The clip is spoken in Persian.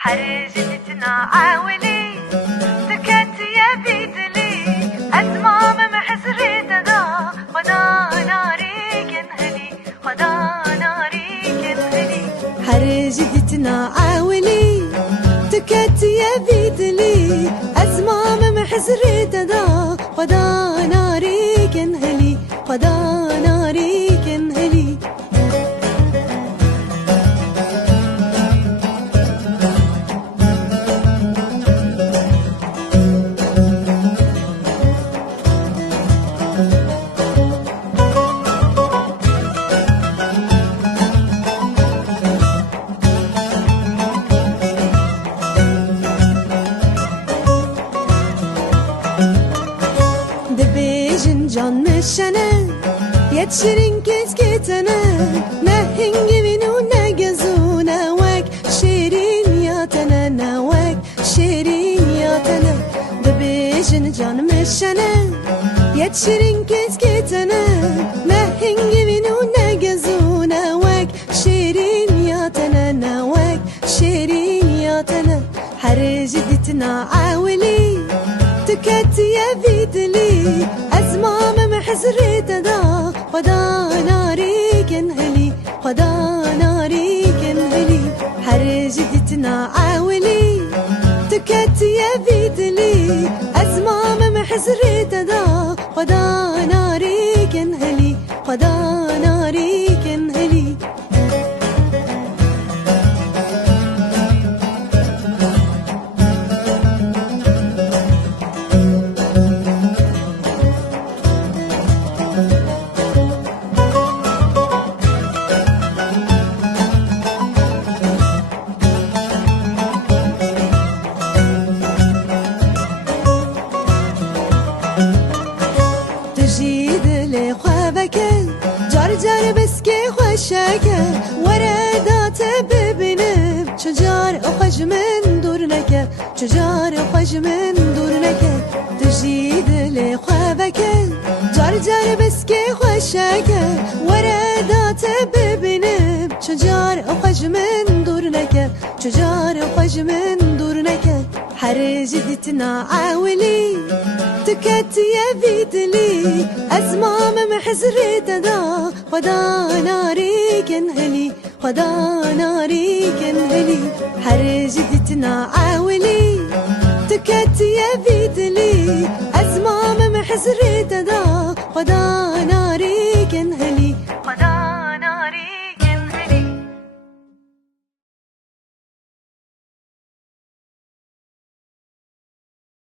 حرجتنا عاولي سكت يا بيدلي أزمام محزري تدا خدا ناري كنهلي خدا ناري كنهلي حرجتنا عاولي سكت يا بيدلي أزمام محزري تدا خدا ناري كنهلي خدا ناري كنهلي can meşene yetşirin kesketene ne hingivinu ne gezune vek şirin yatene ne vek şirin yatene debejin can meşene yetşirin kesketene ne hingivinu ne gezune vek şirin yatene ne vek şirin yatene حرجتنا عاولي تكت يا بيدلي أزمام محزري تدا خدا ناري كنهلي خدا ناري كنهلي حرجتنا عاولي تكت يا بيدلي أزمام محزري تدا خدا ناري كنهلي خدا ناري كنهلي جار جار بسكي خوشاكه وردات ببنب چجار خوش من دورنكه چجار خوش من دورنكه تجید لی خوابكه جار جار بسكي خوشاكه وردات ببنب چجار خوش من دورنكه چجار خوش من دورنكه حرجتنا عاولي تكت يا بيدلي أزمام محزري تدا خدا ناري كنهلي خدا ناري كنهلي حرجتنا عاولي تكت يا بيدلي أزمام محزري تدا خدا